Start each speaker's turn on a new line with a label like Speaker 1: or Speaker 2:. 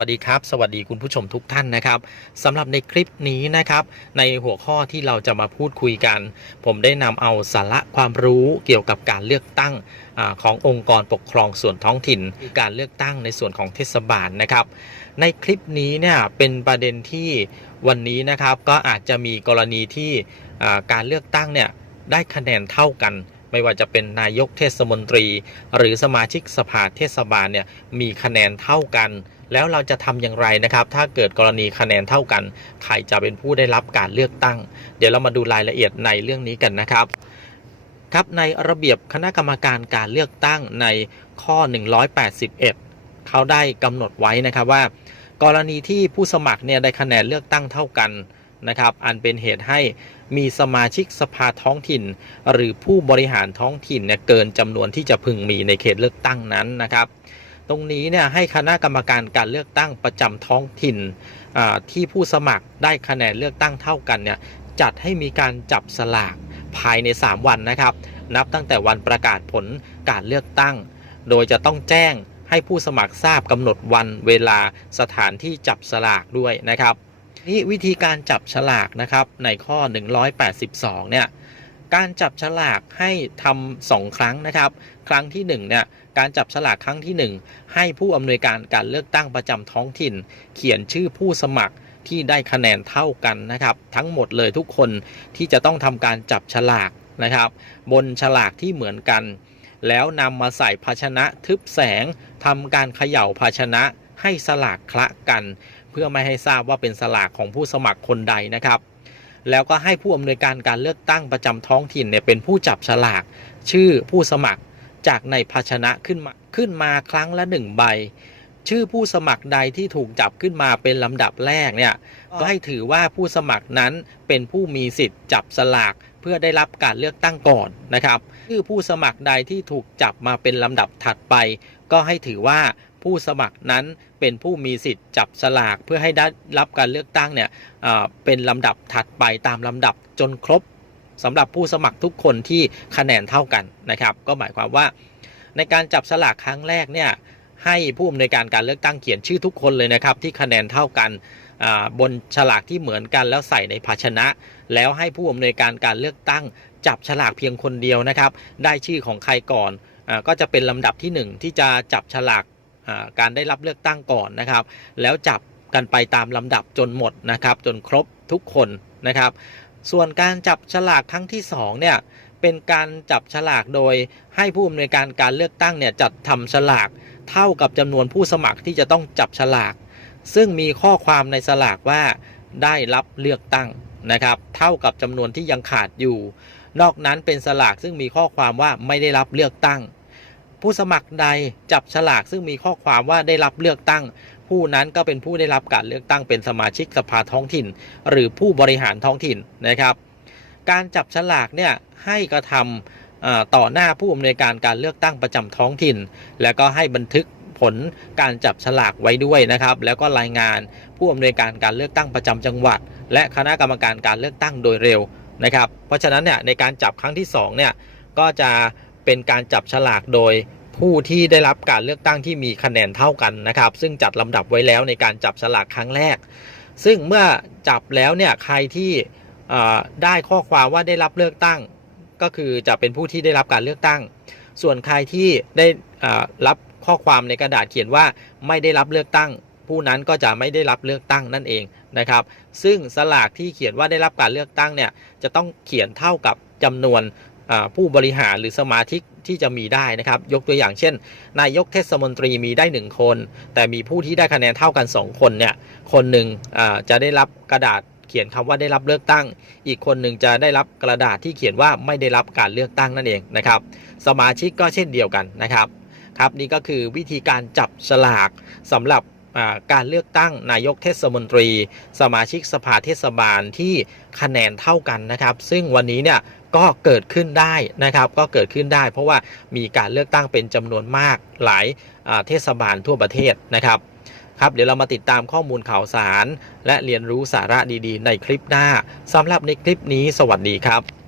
Speaker 1: สวัสดีครับ สวัสดีคุณผู้ชมทุกท่านนะครับสำหรับในคลิปนี้นะครับ ในหัวข้อที่เราจะมาพูดคุยกัน ผมได้นำเอาสาระความรู้เกี่ยวกับการเลือกตั้งอขององค์กรปกครองส่วนท้องถิ่น การเลือกตั้งในส่วนของเทศบาลนะครับ ในคลิปนี้เนี่ยเป็นประเด็นที่วันนี้นะครับก็อาจจะมีกรณีที่การเลือกตั้งเนี่ยได้คะแนนเท่ากันไม่ว่าจะเป็นนายกเทศมนตรี หรือสมาชิกสภาเทศบาลเนี่ยมีคะแนนเท่ากัน แล้วเราจะทำอย่างไรนะครับ ถ้าเกิดกรณีคะแนนเท่ากัน ใครจะเป็นผู้ได้รับการเลือกตั้ง เดี๋ยวเรามาดูรายละเอียดในเรื่องนี้กันนะครับครับในระเบียบคณะกรรมการการเลือกตั้งในข้อ 181 เขาได้กำหนดไว้นะครับว่า กรณีที่ผู้สมัครเนี่ยได้คะแนนเลือกตั้งเท่ากันนะครับ อันเป็นเหตุให้มีสมาชิกสภาท้องถิ่น หรือผู้บริหารท้องถิ่นเนี่ยเกินจำนวนที่จะพึงมีในเขตเลือกตั้งนั้นนะครับ ตรงนี้เนี่ยให้คณะกรรมการการเลือกตั้งประจำท้องถิ่นที่ผู้สมัครได้คะแนนเลือกตั้งเท่ากันเนี่ยจัดให้มีการจับสลากภายใน 3 วันนะครับ นับตั้งแต่วันประกาศผลการเลือกตั้ง โดยจะต้องแจ้งให้ผู้สมัครทราบกำหนดวันเวลาสถานที่จับสลากด้วยนะครับ นี่วิธีการจับฉลากนะครับในข้อ 182 เนี่ย การจับฉลากให้ทำสองครั้งนะครับ ครั้งที่1เนี่ยการจับฉลากครั้งที่ 1 ให้ผู้อำนวยการการเลือกตั้งประจำท้องถิ่น เขียนชื่อผู้สมัครที่ได้คะแนนเท่ากันนะครับ ทั้งหมดเลยทุกคนที่จะต้องทำการจับฉลากนะครับ บนฉลากที่เหมือนกัน แล้วนำมาใส่ภาชนะทึบแสงทำการเขย่าภาชนะให้สลากคละกัน เพื่อไม่ให้ทราบว่าเป็นสลากของผู้สมัครคนใดนะครับ แล้วก็ให้ผู้อำนวยการการเลือกตั้งประจำท้องถิ่นเนี่ยเป็นผู้จับฉลาก ชื่อผู้สมัครจากในภาชนะขึ้นมาขึ้นมาครั้งละหนึ่งใบ ชื่อผู้สมัครใดที่ถูกจับขึ้นมาเป็นลำดับแรกเนี่ยก็ให้ถือว่าผู้สมัครนั้นเป็นผู้มีสิทธิ์จับสลากเพื่อได้รับการเลือกตั้งก่อนนะครับ ชื่อผู้สมัครใดที่ถูกจับมาเป็นลำดับถัดไป ก็ให้ถือว่า ผู้สมัครนั้นเป็นผู้มีสิทธิ์จับสลากเพื่อให้ได้รับการเลือกตั้งเนี่ยเป็นลำดับถัดไปตามลำดับจนครบสำหรับผู้สมัครทุกคนที่คะแนนเท่ากันนะครับ ก็หมายความว่า ในการจับสลากครั้งแรกเนี่ยให้ผู้อำนวยการการเลือกตั้งเขียนชื่อทุกคนเลยนะครับ ที่คะแนนเท่ากันบนฉลากที่เหมือนกันแล้วใส่ในภาชนะ แล้วให้ผู้อำนวยการการเลือกตั้ง จับฉลากเพียงคนเดียวนะครับ ได้ชื่อของใครก่อนอก็จะเป็นลำดับที่หนึ่งที่จะจับฉลาก การได้รับเลือกตั้งก่อนนะครับ แล้วจับกันไปตามลำดับจนหมดนะครับ จนครบทุกคนนะครับ ส่วนการจับฉลากครั้งที่สองเนี่ยเป็นการจับฉลากโดยให้ผู้อำนวยการการเลือกตั้งเนี่ยจัดทำฉลากเท่ากับจำนวนผู้สมัครที่จะต้องจับฉลาก ซึ่งมีข้อความในสลากว่าได้รับเลือกตั้งนะครับ เท่ากับจำนวนที่ยังขาดอยู่ นอกนั้นเป็นสลากซึ่งมีข้อความว่าไม่ได้รับเลือกตั้ง ผู้สมัครใดจับฉลากซึ่งมีข้อความว่าได้รับเลือกตั้ง ผู้นั้นก็เป็นผู้ได้รับการเลือกตั้งเป็นสมาชิกสภาท้องถิ่น หรือผู้บริหารท้องถิ่นนะครับ การจับฉลากเนี่ยให้กระทำต่อหน้าผู้อำนวยการการเลือกตั้งประจำท้องถิ่น แล้วก็ให้บันทึกผลการจับฉลากไว้ด้วยนะครับ แล้วก็รายงานผู้อำนวยการการเลือกตั้งประจำจังหวัด และคณะกรรมการการเลือกตั้งโดยเร็วนะครับ เพราะฉะนั้นเนี่ยในการจับครั้งที่สองเนี่ยก็จะ เป็นการจับฉลากโดยผู้ที่ได้รับการเลือกตั้งที่มีคะแนนเท่ากันนะครับ ซึ่งจัดลำดับไว้แล้วในการจับฉลากครั้งแรก ซึ่งเมื่อจับแล้วเนี่ยใครที่ได้ข้อความว่าได้รับเลือกตั้ง ก็คือจะเป็นผู้ที่ได้รับการเลือกตั้ง ส่วนใครที่ได้รับข้อความในกระดาษเขียนว่าไม่ได้รับเลือกตั้ง ผู้นั้นก็จะไม่ได้รับเลือกตั้งนั่นเองนะครับ ซึ่งสลากที่เขียนว่าได้รับการเลือกตั้งเนี่ยจะต้องเขียนเท่ากับจำนวน ผู้บริหารหรือสมาชิกที่จะมีได้นะครับ ยกตัวอย่างเช่น นายกเทศมนตรีมีได้ 1 คน แต่มีผู้ที่ได้คะแนนเท่ากัน 2 คนเนี่ยคนหนึ่งจะได้รับกระดาษเขียนคำว่าได้รับเลือกตั้ง อีกคนหนึ่งจะได้รับกระดาษที่เขียนว่าไม่ได้รับการเลือกตั้งนั่นเองนะครับ สมาชิกก็เช่นเดียวกันนะครับครับนี่ก็คือวิธีการจับฉลากสำหรับการเลือกตั้งนายกเทศมนตรี สมาชิกสภาเทศบาลที่คะแนนเท่ากันนะครับ ซึ่งวันนี้เนี่ย ก็เกิดขึ้นได้นะครับ ก็เกิดขึ้นได้ เพราะว่ามีการเลือกตั้งเป็นจำนวนมากหลายเทศบาลทั่วประเทศนะครับครับเดี๋ยวเรามาติดตามข้อมูลข่าวสาร และเรียนรู้สาระดีๆ ในคลิปหน้าสำหรับในคลิปนี้สวัสดีครับ